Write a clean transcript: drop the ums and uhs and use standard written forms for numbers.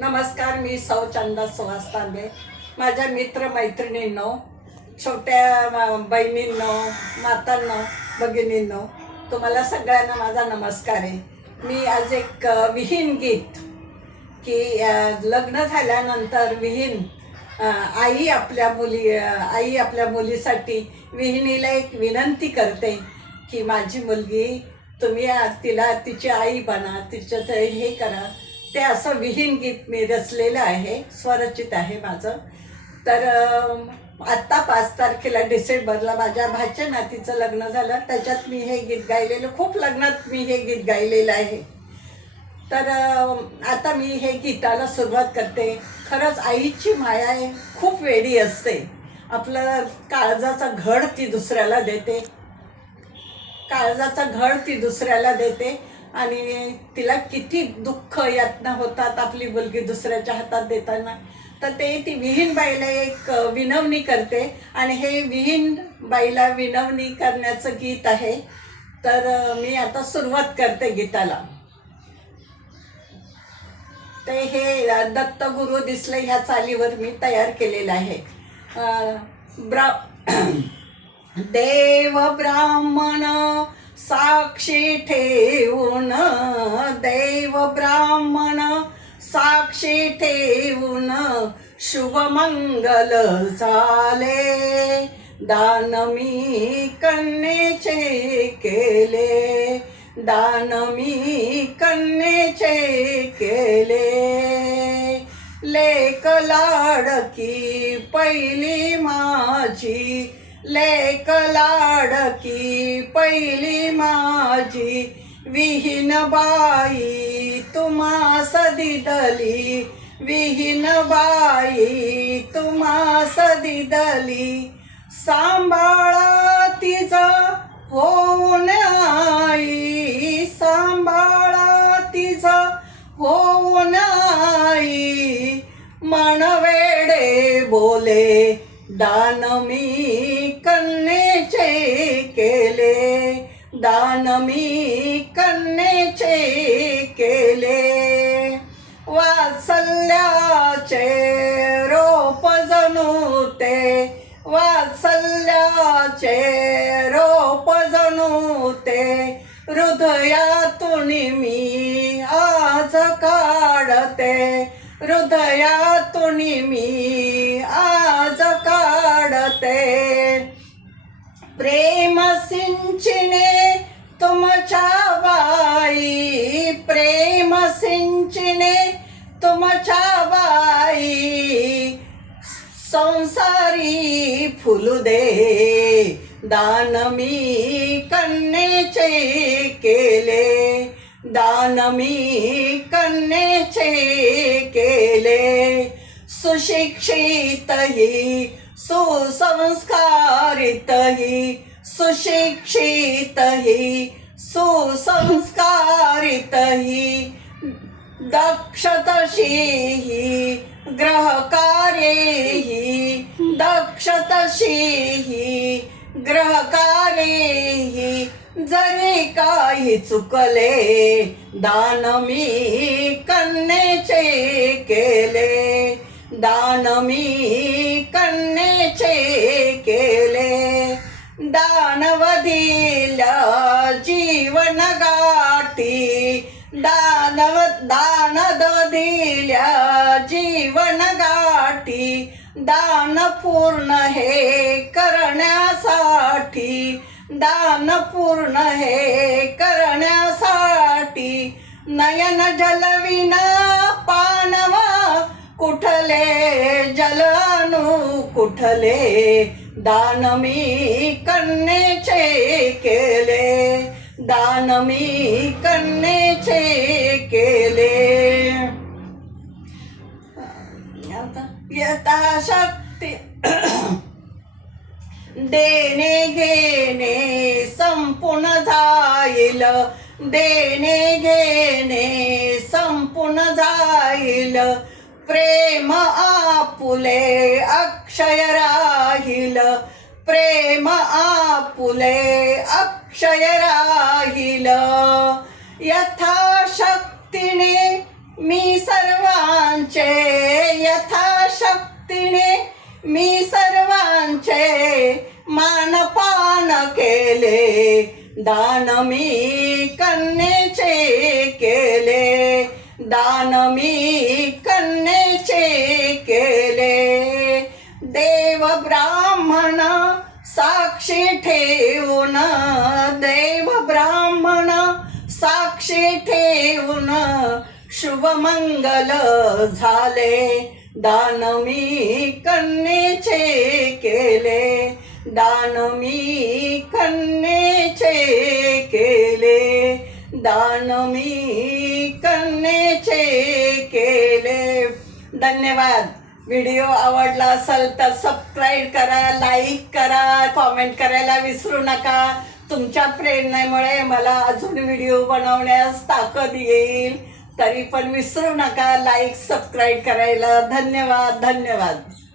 नमस्कार, मी सौ चंदा सुहास तांबे. माझ्या मित्र मैत्रिणींनो, छोट्या बहिणींनो, मातांनो, भगिनींनो, तुम्हाला सगळ्यांना माझा नमस्कार आहे. मी आज एक विहीन गीत की लग्न झाल्यानंतर विहीन आई आपल्या मुलीसाठी विहिणीला एक विनंती करते की माझी मुलगी तुम्ही तिला तिची आई बना, तिचं हे करा. ते असं विहीन गीत मी रचलेलं आहे, स्वरचित आहे माझं. तर आत्ता 5 तारखेला डिसेंबरला माझ्या भाच्या नातीचं लग्न झालं, त्याच्यात मी हे गीत गायलेलं, खूप लग्नात मी हे गीत गायलेलं आहे. तर आता मी हे गीताला सुरुवात करते. खरंच आईची माया आहे, खूप वेडी असते. आपलं काळजाचा घड ती दुसऱ्याला देते, काळजाचा घड ती दुसऱ्याला देते. आणि तिला किती दुःख यातना होतात आपली मुलगी दुसऱ्याच्या हातात देताना. तर ती विहीन बाईला एक विनवणी करते आणि हे विहीन बाईला विनवणी करण्याचं गीत आहे. तर मी आता सुरुवात करते गीताला. ते हे दत्तगुरु दिसले ह्या चालीवर मी तयार केलेलं आहे. देव ब्राह्मण साक्षी ठेवून, देव ब्राह्मण साक्षी ठेवून, शुभमंगल झाले. दान मी कन्येचे केले, दान मी कन्येचे केले. लेक लाडकी पहिली माझी, लेक लाडकी पहिली माझी, विहीन बाई तुम्हास दिदली, विहीन बाई तुम्हास दिदली. सांभाळा तिचा होऊन आई, सांभाळा तिचा होऊन आई. मनवेडे बोले दान मी कन्येचे केले, दान मी कन्येचे केले. वात्सल्याचे रोप जणू ते, वात्सल्याचे रोप जणू ते, हृदयातून मी आज काढते, हृदयातून मी आज काढते. प्रेम सिंचने तुमच्या बाई, प्रेम सिंचने तुमच्या बाई. संसारी फुलू दे, दान मी कन्येचे केले, दान मी कन्येचे केले. सुशिक्षितही सुसंस्कारितही, सुशिक्षितही सुसंस्कारितही. दक्षतशीही ग्रहकार्येही, दक्षतशीही ग्रहकार्येही. जरी काही चुकले दान मी कन्येचे केले, दान मी कन्येचे केले. दानव दिल्या जीवन गाठी, दान दिल्या जीवन गाठी. दान पूर्ण हे करण्यासाठी, दान पूर्ण हे करण्यासाठी. नयन जलविन पानव कुठले, जलानु कुठले. दान मी कन्येचे केले, दान मी कन्येचे केले. यथाशक्ती देणे घेणे संपूर्ण जाईल, देणे घेणे संपूर्ण जाईल. प्रेम आपुले अक्षय राहील, प्रेम आपुले अक्षय राहील. यथाशक्तीने मी सर्वांचे यथाशक्तीने मी सर्वांचे मानपान केले, दान मी कन्येचे केले, दान मी कन्येचे केले. देव ब्राह्मण साक्षी ठेवून, देव ब्राह्मण साक्षी ठेवून शुभमंगल झाले, दान मी कन्येचे केले, दान मी कन्येचे केले, दान मी कन्येचे केले. धन्यवाद. व्हिडिओ आवडला असेल तर सबस्क्राईब करा, लाईक करा, कॉमेंट करायला विसरू नका. तुमच्या प्रेरणेमुळे मला अजून व्हिडिओ बनवण्यास ताकद येईल. तरी पण विसरू नका लाईक सबस्क्राईब करायला. धन्यवाद. धन्यवाद.